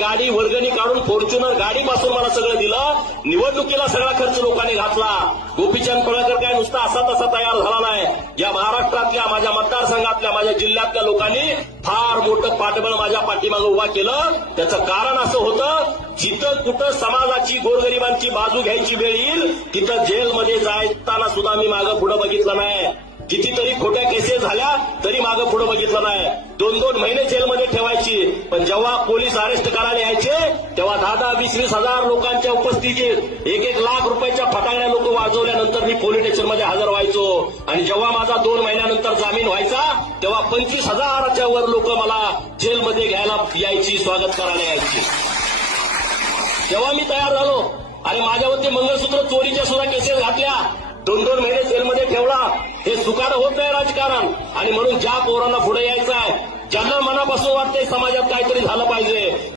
गाडी वर्गणी काढून फॉर्च्युनर गाडीपासून मला सगळं दिलं. निवडणुकीला सगळा खर्च लोकांनी घातला. गोपीचंद पडळकर काय नुसता असा तसा तयार झाला नाही. या महाराष्ट्रातल्या, माझ्या मतदारसंघातल्या, माझ्या जिल्ह्यातल्या लोकांनी फार मोठं पाठबळ माझ्या पाठीमागे उभा केलं. त्याचं कारण असं होतं, जिथं कुठं समाजाची, गोरगरिबांची बाजू घ्यायची वेळ येईल तिथं जेलमध्ये जाताना सुद्धा मी मागं पुढं बघितलं नाही. कितीतरी खोट्या केसेस झाल्या तरी मागं पुढं बघितलं नाही. 2-2 महिने जेलमध्ये ठेवायची. पण जेव्हा पोलीस अरेस्ट करायला यायचे तेव्हा 10-10, 20-20 हजार लोकांच्या उपस्थितीत 1-1 लाख रुपयाच्या फटाकड्या लोक वाजवल्यानंतर मी पोलीस स्टेशनमध्ये हजर व्हायचो. आणि जेव्हा माझा 2 महिन्यानंतर जामीन व्हायचा तेव्हा 25,000च्या वर लोक मला जेलमध्ये घ्यायला यायची, स्वागत करायला यायची. जेव्हा मी तयार झालो आणि माझ्यावरती मंगळसूत्र चोरीच्या सुद्धा केसेस घातल्या, 2-2 महिने जेलमध्ये ठेवला. हे सुकानं होत नाही राजकारण. आणि म्हणून ज्या पोरांना पुढे यायचं आहे, ज्यांना मनापासून वाटतंय समाजात काहीतरी झालं पाहिजे,